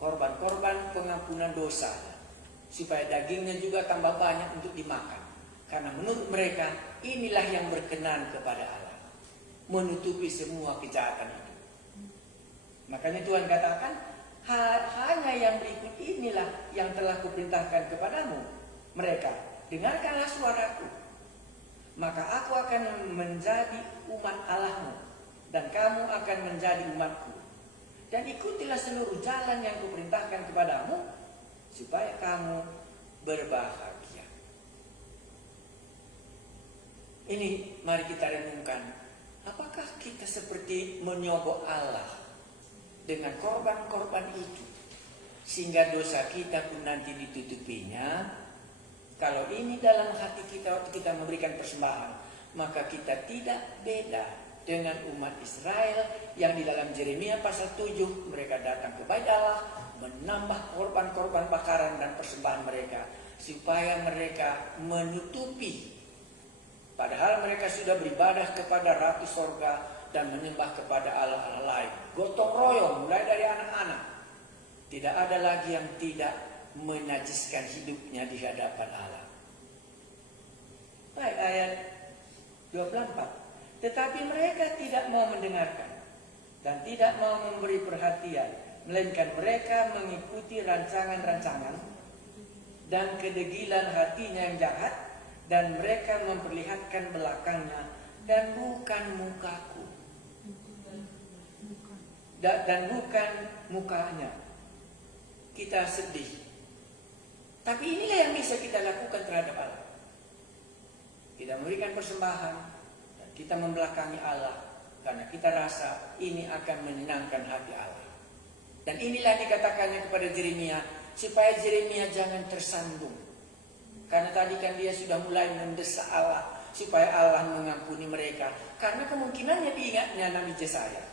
korban-korban pengampunan dosa, supaya dagingnya juga tambah banyak untuk dimakan. Karena menurut mereka, inilah yang berkenan kepada Allah, menutupi semua kejahatan itu. Makanya Tuhan katakan, hanya yang berikut inilah yang telah kuperintahkan kepadamu. Mereka, dengarkanlah suaraku, maka aku akan menjadi umat Allahmu, dan kamu akan menjadi umatku. Dan ikutilah seluruh jalan yang kuperintahkan kepadamu, supaya kamu berbahagia. Ini mari kita renungkan, apakah kita seperti menyogok Allah dengan korban-korban itu, sehingga dosa kita pun nanti ditutupinya, Kalau ini dalam hati kita waktu kita memberikan persembahan, maka kita tidak beda dengan umat Israel yang di dalam Yeremia pasal 7 mereka datang ke bait Allah menambah korban-korban bakaran dan persembahan mereka supaya mereka menutupi, padahal mereka sudah beribadah kepada Ratu Sorga dan menyembah kepada Allah-Allah lain. Gotong royong mulai dari anak-anak. Tidak ada lagi yang tidak menajiskan hidupnya di hadapan Allah. Baik, ayat 24. Tetapi mereka tidak mau mendengarkan dan tidak mau memberi perhatian, melainkan mereka mengikuti rancangan-rancangan dan kedegilan hatinya yang jahat, dan mereka memperlihatkan belakangnya dan bukan mukaku, dan bukan mukanya. Kita sedih, tapi inilah yang bisa kita lakukan terhadap Allah. Kita memberikan persembahan dan kita membelakangi Allah karena kita rasa ini akan menyenangkan hati Allah. Dan inilah dikatakannya kepada Yeremia, supaya Yeremia jangan tersandung. Karena tadi kan dia sudah mulai mendesak Allah supaya Allah mengampuni mereka. Karena kemungkinannya diingatnya Nabi Yesaya.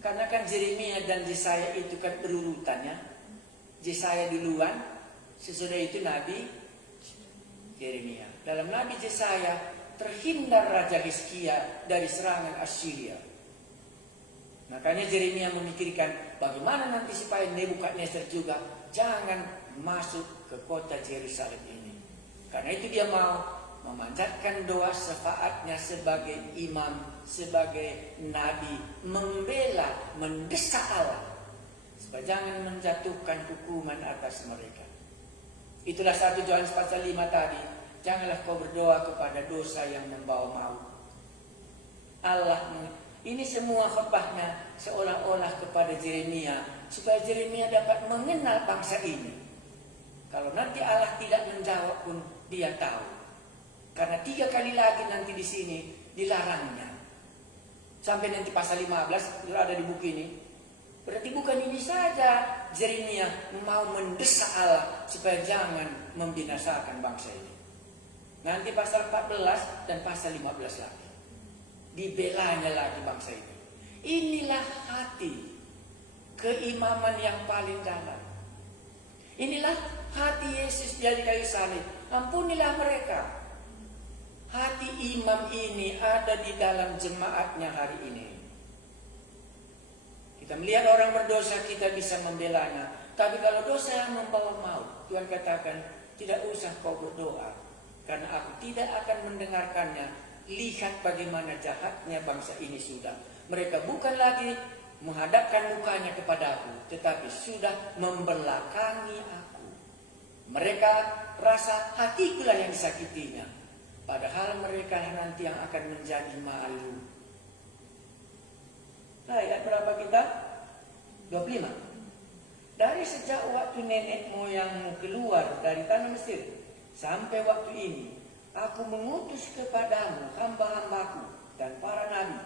Karena kan Yeremia dan Yesaya itu kan berurutannya. Yesaya duluan, sesudah itu Nabi Yeremia. Dalam Nabi Yesaya terhindar Raja Hizkia dari serangan Assyria. Makanya Yeremia memikirkan bagaimana nanti supaya Nebukadnezar juga jangan masuk ke kota Yerusalem ini. Karena itu dia mau memanjatkan doa syafaatnya sebagai imam, sebagai nabi, membela, mendesak Allah supaya jangan menjatuhkan hukuman atas mereka. Itulah 1 Yohanes pasal 5 tadi. Janganlah kau berdoa kepada dosa yang membawa maut. Allah, ini semua khotbahnya seolah-olah kepada Yeremia supaya Yeremia dapat mengenal bangsa ini. Kalau nanti Allah tidak menjawab pun dia tahu. Karena 3 kali lagi nanti di sini dilarangnya. Sampai nanti pasal 15 ada di buku ini. Berarti bukan ini saja Yeremia mau mendesak Allah supaya jangan membinasakan bangsa ini. Nanti pasal 14 dan pasal 15 lagi. Dibelanya lagi bangsa ini. Inilah hati keimaman yang paling dalam. Inilah hati Yesus dari kayu salib. Ampunilah mereka. Hati imam ini ada di dalam jemaatnya hari ini. Kita melihat orang berdosa, kita bisa membelanya. Tapi kalau dosa yang membawa maut, Tuhan katakan, tidak usah kau berdoa, karena aku tidak akan mendengarkannya. Lihat bagaimana jahatnya bangsa ini sudah. Mereka bukan lagi menghadapkan mukanya kepada aku, tetapi sudah membelakangi aku. Mereka rasa hatikulah yang disakitinya, padahal mereka nanti yang akan menjadi malu. Nah, ayat berapa kita? 25. Dari sejak waktu nenek moyangmu keluar dari tanah Mesir sampai waktu ini, aku mengutus kepadamu hamba-hambaku dan para nabi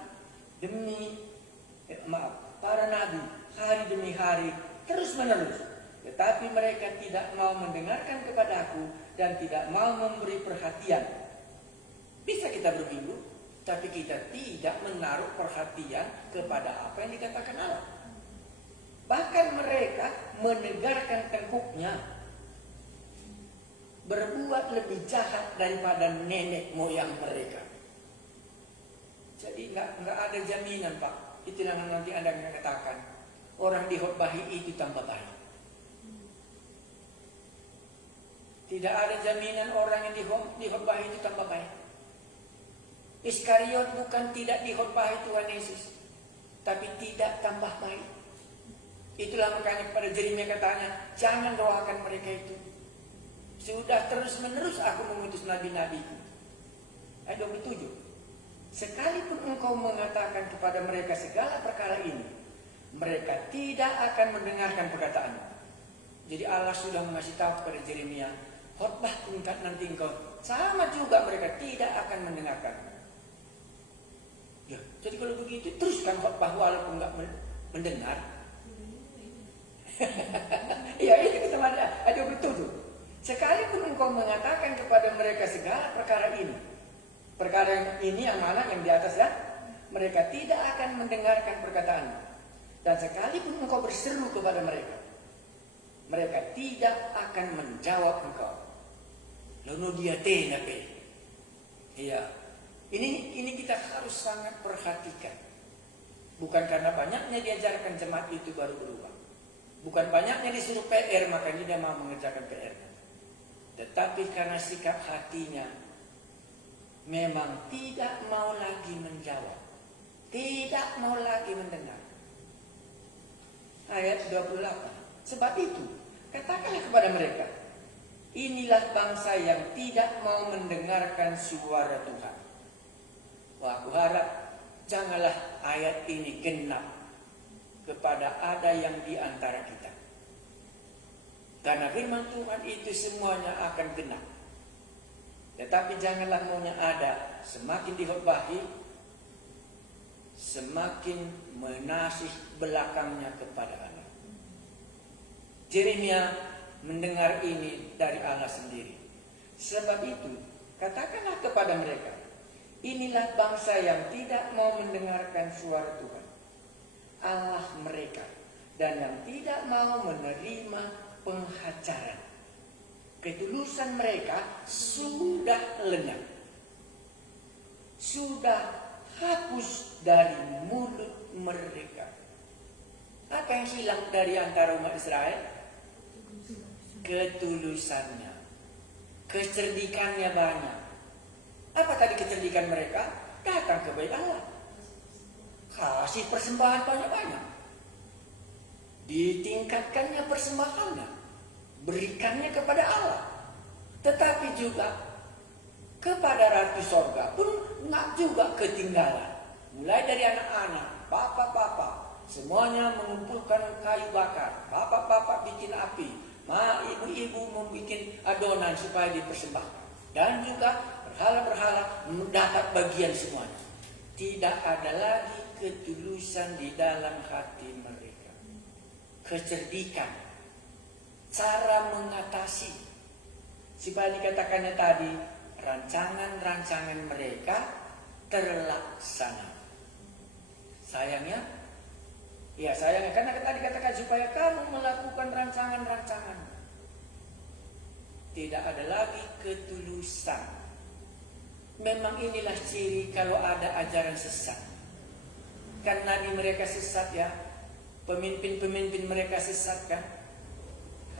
para nabi hari demi hari terus menerus. Tetapi mereka tidak mau mendengarkan kepadaku dan tidak mau memberi perhatian. Bisa kita berminggu, tapi kita tidak menaruh perhatian kepada apa yang dikatakan Allah. Bahkan mereka menegarkan tengkuknya, berbuat lebih jahat daripada nenek moyang mereka. Jadi nggak ada jaminan, Pak. Itu yang nanti Anda katakan, orang dikhotbahi itu tambah baik. Tidak ada jaminan orang yang dikhotbahi itu tambah baik. Iskariot bukan tidak dikhotbahi Tuhan Yesus, tapi tidak tambah baik. Itulah makanya kepada Yeremia katanya, jangan doakan mereka itu. Sudah terus menerus aku mengutus nabi-nabiku. Ayat 27. Sekalipun engkau mengatakan kepada mereka segala perkara ini, mereka tidak akan mendengarkan perkataanmu. Jadi Allah sudah mengasih tahu kepada Yeremia, khotbah tingkat nanti engkau sama juga mereka tidak akan mendengarkan. Ya, jadi kalau begitu teruskan khotbah walaupun enggak mendengar. Ya, itu kita ada 27. Sekalipun engkau mengatakan kepada mereka segala perkara ini. Perkara ini yang mana? Yang di atas ya. Mereka tidak akan mendengarkan perkataanmu. Dan sekalipun engkau berseru kepada mereka, mereka tidak akan menjawab engkau. Lalu dia tenape. Iya. Ini kita harus sangat perhatikan. Bukan karena banyaknya diajarkan jemaat itu baru berubah. Bukan banyaknya disuruh PR makanya dia mau mengerjakan PR. Tetapi karena sikap hatinya memang tidak mau lagi menjawab. Tidak mau lagi mendengar. Ayat 28. Sebab itu, katakanlah kepada mereka, inilah bangsa yang tidak mau mendengarkan suara Tuhan. Wah, aku harap janganlah ayat ini genap kepada ada yang di antara kita. Karena firman Tuhan itu semuanya akan genap. Tetapi janganlah maunya ada, semakin dikhotbahi, semakin menasih belakangnya kepada Allah. Yeremia mendengar ini dari Allah sendiri. Sebab itu, katakanlah kepada mereka, inilah bangsa yang tidak mau mendengarkan suara Tuhan, Allah mereka, dan yang tidak mau menerima penghajaran. Ketulusan mereka sudah lenyap, sudah hapus dari mulut mereka. Apa yang hilang dari antara umat Israel? Ketulusannya, kecerdikannya banyak. Apa tadi kecerdikan mereka? Datang ke bait Allah, kasih persembahan banyak-banyak, ditingkatkannya persembahannya, berikannya kepada Allah. Tetapi juga kepada Ratu Sorga pun nggak juga ketinggalan. Mulai dari anak-anak, bapak-bapak, semuanya mengumpulkan kayu bakar. Bapak-bapak bikin api, ibu-ibu membuat adonan supaya dipersembahkan. Dan juga berhala-berhala mendapat bagian semuanya. Tidak ada lagi ketulusan di dalam hati mereka. Kecerdikan, cara mengatasi, supaya dikatakannya tadi, rancangan-rancangan mereka terlaksana. Sayangnya karena tadi dikatakan supaya kamu melakukan rancangan-rancangan. Tidak ada lagi ketulusan. Memang inilah ciri kalau ada ajaran sesat. Kan nabi mereka sesat ya, pemimpin-pemimpin mereka sesat kan,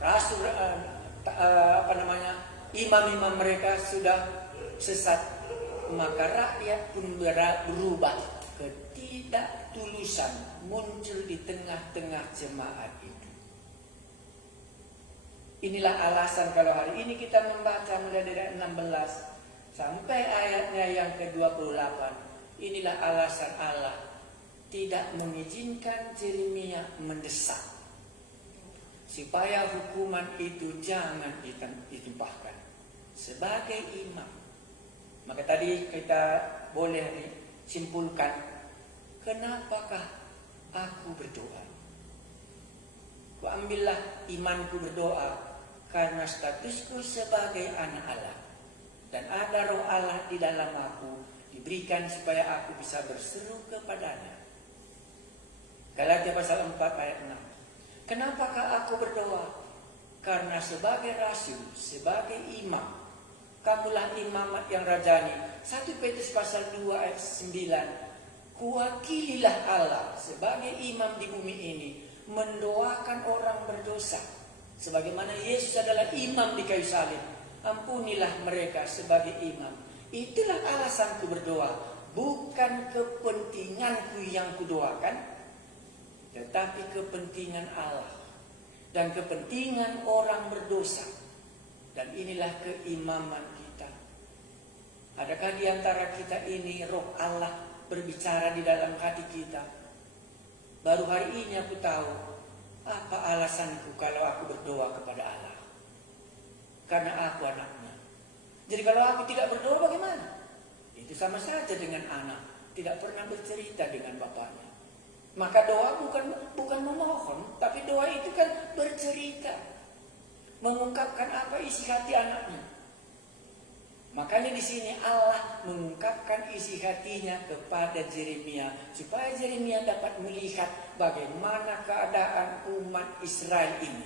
rasul imam-imam mereka sudah sesat, maka rakyat pun berubah. Ketidaktulusan muncul di tengah-tengah jemaat itu. Inilah alasan kalau hari ini kita membaca mulai dari 16 sampai ayatnya yang ke-28. Inilah alasan Allah tidak mengizinkan Yeremia mendesak supaya hukuman itu jangan ditumpahkan sebagai imam. Maka tadi kita boleh simpulkan, kenapakah aku berdoa? Ambillah imanku berdoa karena statusku sebagai anak Allah, dan ada roh Allah di dalam aku, diberikan supaya aku bisa berseru kepadanya. Galatia pasal 4 ayat 6. Kenapakah aku berdoa? Karena sebagai rasul, sebagai imam, kamulah imamat yang rajani. 1 Petrus pasal 2 ayat 9. Kuwakililah Allah sebagai imam di bumi ini, mendoakan orang berdosa. Sebagaimana Yesus adalah imam di kayu salib, ampunilah mereka sebagai imam. Itulah alasanku berdoa. Bukan kepentinganku yang kudoakan, tetapi kepentingan Allah dan kepentingan orang berdosa. Dan inilah keimaman kita. Adakah di antara kita ini roh Allah berbicara di dalam hati kita? Baru hari ini aku tahu apa alasanku kalau aku berdoa kepada Allah. Karena aku anaknya. Jadi kalau aku tidak berdoa bagaimana? Itu sama saja dengan anak tidak pernah bercerita dengan bapaknya. Maka doa bukan memohon, tapi doa itu kan bercerita, mengungkapkan apa isi hati anaknya. Makanya di sini Allah mengungkapkan isi hatinya kepada Yeremia supaya Yeremia dapat melihat bagaimana keadaan umat Israel ini.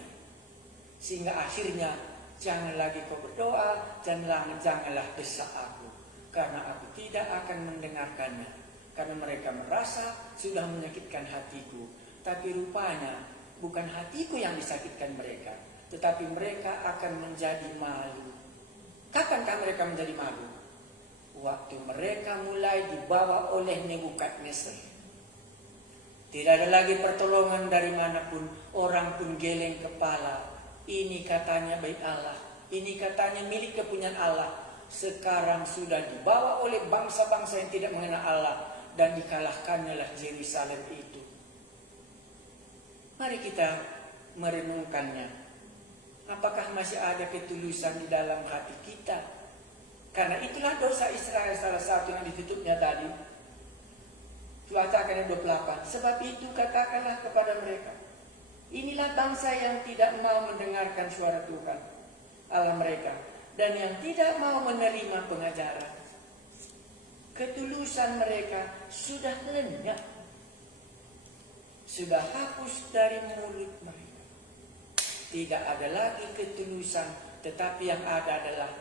Sehingga akhirnya jangan lagi kau berdoa, janganlah desak aku, karena aku tidak akan mendengarkannya. Karena mereka merasa sudah menyakitkan hatiku, tapi rupanya bukan hatiku yang disakitkan mereka, tetapi mereka akan menjadi malu. Kapankah mereka menjadi malu? Waktu mereka mulai dibawa oleh Nebukadnezar. Tidak ada lagi pertolongan dari manapun, orang pun geleng kepala. Ini katanya bait Allah, ini katanya milik kepunyaan Allah. Sekarang sudah dibawa oleh bangsa-bangsa yang tidak mengenal Allah, dan dikalahkannya lah Yerusalem itu. Mari kita merenungkannya. Apakah masih ada ketulusan di dalam hati kita? Karena itulah dosa Israel salah satu yang ditutupnya tadi. Katakan 28. Sebab itu katakanlah kepada mereka, inilah bangsa yang tidak mau mendengarkan suara Tuhan Allah mereka, dan yang tidak mau menerima pengajaran. Ketulusan mereka sudah lenyap, sudah hapus dari mulut mereka. Tidak ada lagi ketulusan, tetapi yang ada adalah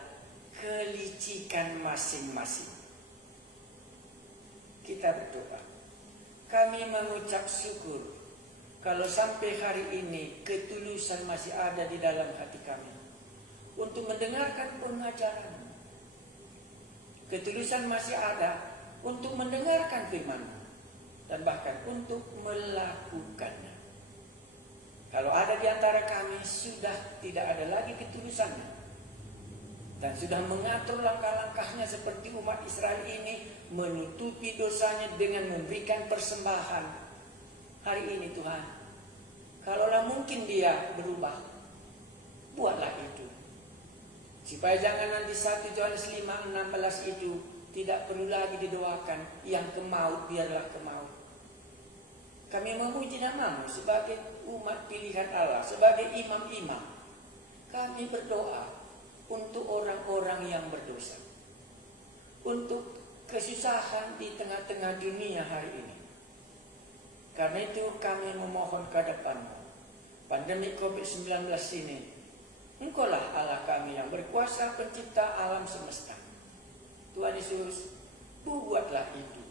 kelicikan masing-masing. Kita berdoa. Kami mengucap syukur kalau sampai hari ini ketulusan masih ada di dalam hati kami untuk mendengarkan pengajaran. Ketulusan masih ada untuk mendengarkan firman-Mu dan bahkan untuk melakukannya. Kalau ada di antara kami sudah tidak ada lagi ketulusannya dan sudah mengatur langkah-langkahnya seperti umat Israel ini menutupi dosanya dengan memberikan persembahan. Hari ini Tuhan, kalaulah mungkin dia berubah, buatlah itu. Supaya jangan nanti 1 Yohanes 5:16 itu tidak perlu lagi didoakan, yang ke maut biarlah ke maut. Kami memuji nama-Mu sebagai umat pilihan Allah, sebagai imam-imam. Kami berdoa untuk orang-orang yang berdosa, untuk kesusahan di tengah-tengah dunia hari ini. Karena itu kami memohon kepada-Mu, pandemi COVID-19 ini, Engkaulah Allah kami yang berkuasa pencipta alam semesta. Tuhan Yesus, buatlah itu.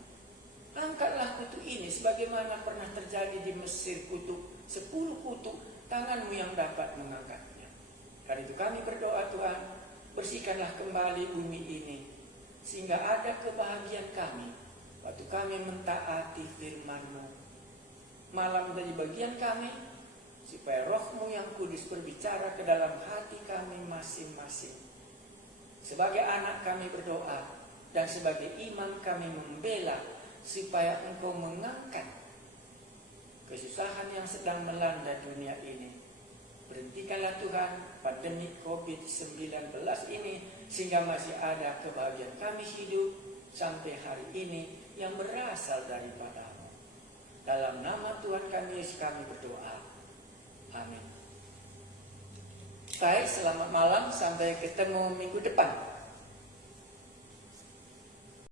Angkatlah kutuk ini sebagaimana pernah terjadi di Mesir, kutuk 10 kutuk, tangan-Mu yang dapat mengangkatnya. Karena itu kami berdoa Tuhan, bersihkanlah kembali bumi ini, sehingga ada kebahagiaan kami waktu kami mentaati firman-Mu. Malam dari bagian kami, supaya Roh-Mu yang kudus berbicara ke dalam hati kami masing-masing. Sebagai anak kami berdoa, dan sebagai imam kami membela, supaya Engkau mengangkat kesusahan yang sedang melanda dunia ini. Berhentikanlah Tuhan pandemi COVID-19 ini, sehingga masih ada kebahagiaan kami hidup sampai hari ini yang berasal daripada-Mu. Dalam nama Tuhan kami Yesus kami berdoa. Amin. Baik, selamat malam, sampai ketemu minggu depan.